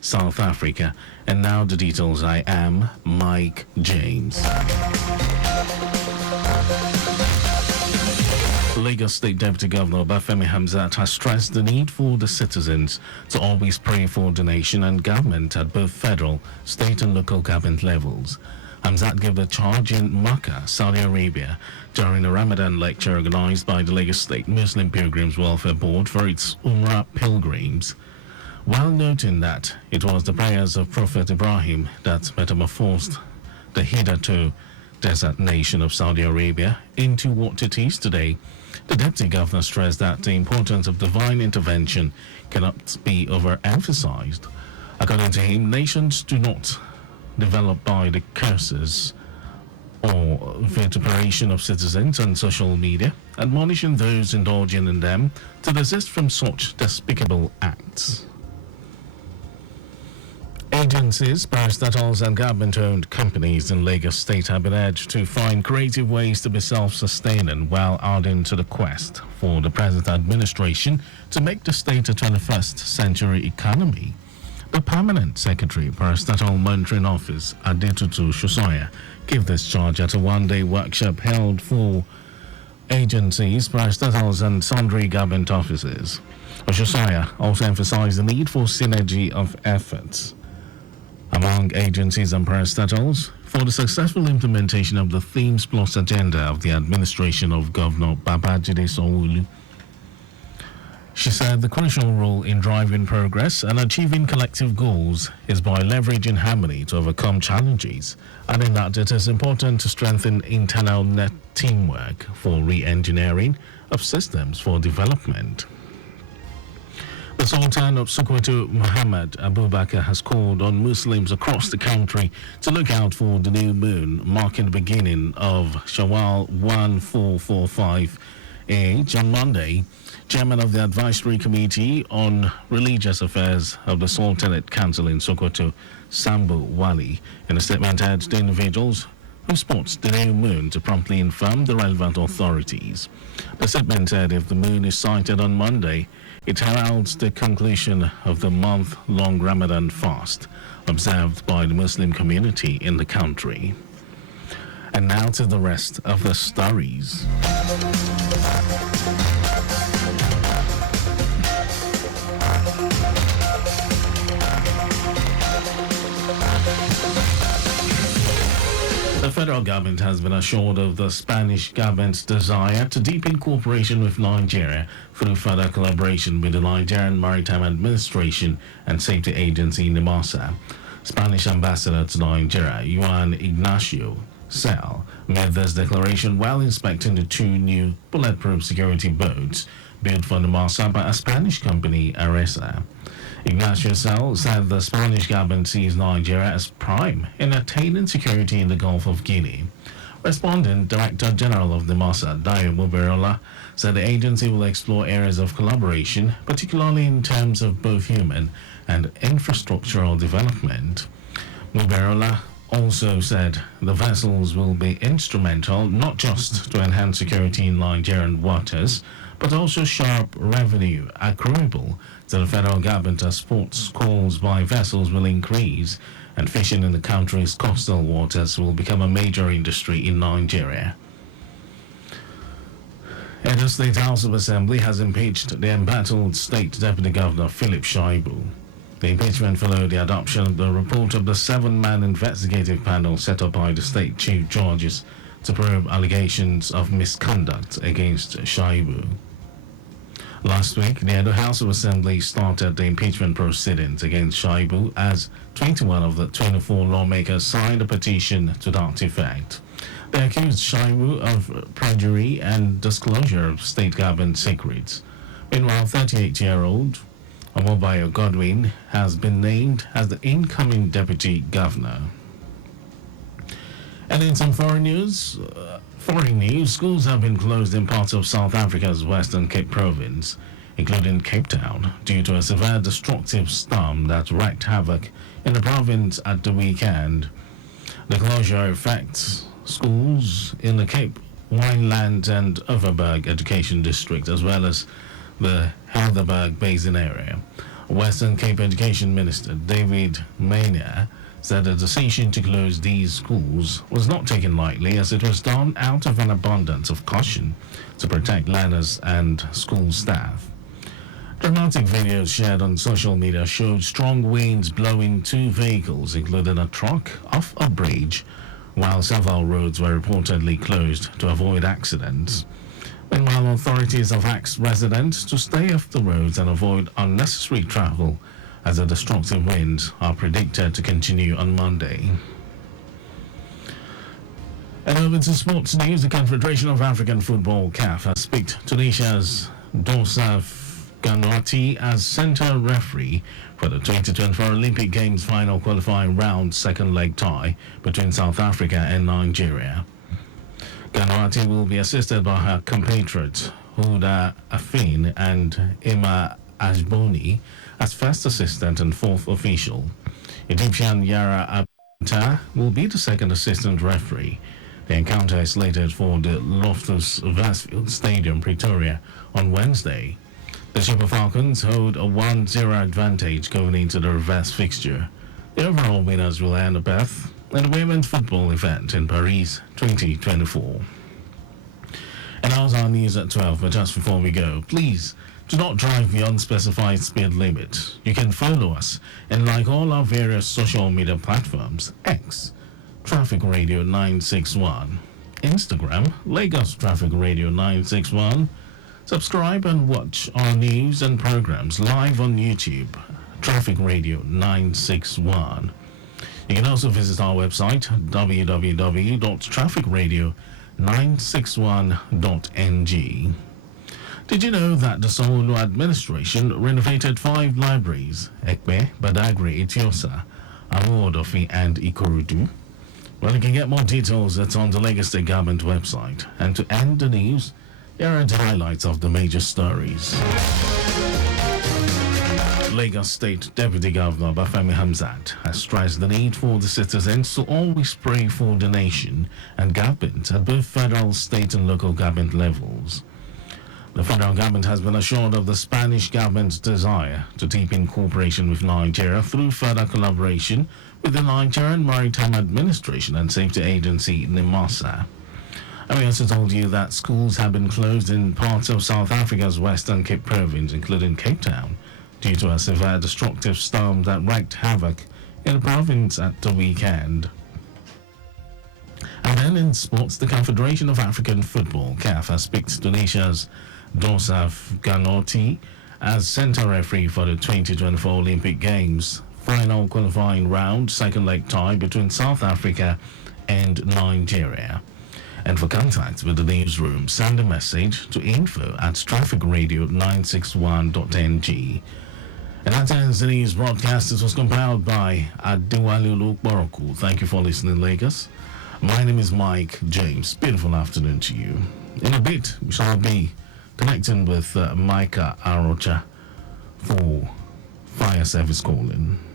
South Africa. And now the details. I am Mike James. Lagos State Deputy Governor Bafemi Hamzat has stressed the need for the citizens to always pray for the nation and government at both federal, state and local government levels. Hamzat gave the charge in Makkah, Saudi Arabia, during a Ramadan lecture organized by the Lagos State Muslim Pilgrims Welfare Board for its Umrah pilgrims, while noting that it was the prayers of Prophet Ibrahim that metamorphosed the hitherto desert nation of Saudi Arabia into what it is today. The Deputy Governor stressed that the importance of divine intervention cannot be overemphasized. According to him, nations do not develop by the curses or vituperation of citizens on social media, admonishing those indulging in them to desist from such despicable acts. Agencies, parastatals and government-owned companies in Lagos State have been urged to find creative ways to be self-sustaining while adding to the quest for the present administration to make the state a 21st century economy. The Permanent Secretary, Parastatal Monitoring Office, Adetutu Shosoya, gave this charge at a one-day workshop held for agencies, parastatals and sundry government offices. Shosoya also emphasized the need for synergy of efforts among agencies and parastatals for the successful implementation of the Themes Plus agenda of the administration of Governor Babajide Sanwo-Olu. She said the crucial role in driving progress and achieving collective goals is by leveraging harmony to overcome challenges, adding that it is important to strengthen internal net teamwork for re-engineering of systems for development. The Sultan of Sokoto, Muhammad Abubakar, has called on Muslims across the country to look out for the new moon, marking the beginning of Shawwal 1445 age on Monday. Chairman of the Advisory Committee on Religious Affairs of the Sultanate Council in Sokoto, Sambu Wali, in a statement urged individuals who spot the new moon to promptly inform the relevant authorities. The statement said if the moon is sighted on Monday, it heralds the conclusion of the month-long Ramadan fast observed by the Muslim community in the country. And now to the rest of the stories. The federal government has been assured of the Spanish government's desire to deepen cooperation with Nigeria through further collaboration with the Nigerian Maritime Administration and Safety Agency NIMASA. Spanish Ambassador to Nigeria, Juan Ignacio Cel, made this declaration while inspecting the two new bulletproof security boats built for NIMASA by a Spanish company, Aresa. Ignacio Cel said the Spanish government sees Nigeria as prime in attaining security in the Gulf of Guinea. Responding, Director General of NIMASA, Dayo Muberola, said the agency will explore areas of collaboration, particularly in terms of both human and infrastructural development. Muberola also said the vessels will be instrumental not just to enhance security in Nigerian waters, but also sharp revenue accruable to the federal government as ports calls by vessels will increase and fishing in the country's coastal waters will become a major industry in Nigeria. Edo State House of Assembly has impeached the embattled State Deputy Governor Philip Shaibu. The impeachment followed the adoption of the report of the 7-man investigative panel set up by the state chief judges to probe allegations of misconduct against Shaibu. Last week, the Edo House of Assembly started the impeachment proceedings against Shaibu as 21 of the 24 lawmakers signed a petition to that effect. They accused Shaibu of perjury and disclosure of state government secrets. Meanwhile, 38-year-old Omobayo Godwin has been named as the incoming deputy governor. And in some foreign news, schools have been closed in parts of South Africa's Western Cape Province, including Cape Town, due to a severe destructive storm that wreaked havoc in the province at the weekend. The closure affects schools in the Cape Wineland and Overberg Education District, as well as the Helderberg Basin area. Western Cape Education Minister David Maina said the decision to close these schools was not taken lightly, as it was done out of an abundance of caution to protect learners and school staff. Dramatic videos shared on social media showed strong winds blowing two vehicles, including a truck, off a bridge, while several roads were reportedly closed to avoid accidents. Meanwhile, authorities have asked residents to stay off the roads and avoid unnecessary travel, as the destructive winds are predicted to continue on Monday. And over to sports news, the Confederation of African Football (CAF) has picked Tunisia's Dossaf Ganouati as center referee for the 2024 Olympic Games final qualifying round second leg tie between South Africa and Nigeria. Ganouati will be assisted by her compatriots Huda Afin and Emma Ajboni as first assistant and fourth official. Egyptian Yara Abta will be the second assistant referee. The encounter is slated for the Loftus Versfeld Stadium, Pretoria, on Wednesday. The Super Falcons hold a 1-0 advantage going into the reverse fixture. The overall winners will earn a berth in the women's football event in Paris 2024. And that was our news at 12, but just before we go, please do not drive beyond specified speed limit. You can follow us and like all our various social media platforms: X, Traffic Radio 961, Instagram, Lagos Traffic Radio 961. Subscribe and watch our news and programs live on YouTube, Traffic Radio 961. You can also visit our website, www.trafficradio961.ng. Did you know that the Sanwo-Olu administration renovated 5 libraries, Ekpe, Badagry, Etiosa, Awo-Odofi, and Ikorodu? Well, you can get more details that's on the Lagos State Government website. And to end the news, here are the highlights of the major stories. Lagos State Deputy Governor Bafemi Hamzat has stressed the need for the citizens to always pray for the nation and government at both federal, state, and local government levels. The federal government has been assured of the Spanish government's desire to deepen cooperation with Nigeria through further collaboration with the Nigerian Maritime Administration and Safety Agency, NIMASA. And we also told you that schools have been closed in parts of South Africa's Western Cape Province, including Cape Town, due to a severe destructive storm that wreaked havoc in the province at the weekend. And then in sports, the Confederation of African Football (CAF) has picked Tunisia's Dossaf Ganouati as center referee for the 2024 Olympic Games final qualifying round second leg tie between South Africa and Nigeria. And for contact with the newsroom, send a message to info@trafficradio961.ng. And that ends the news broadcast. This was compiled by Adewale Olukboroku. Thank you for listening, Lagos. My name is Mike James. Beautiful afternoon to you. In a bit, we shall be connecting with Micah Arocha for fire service calling.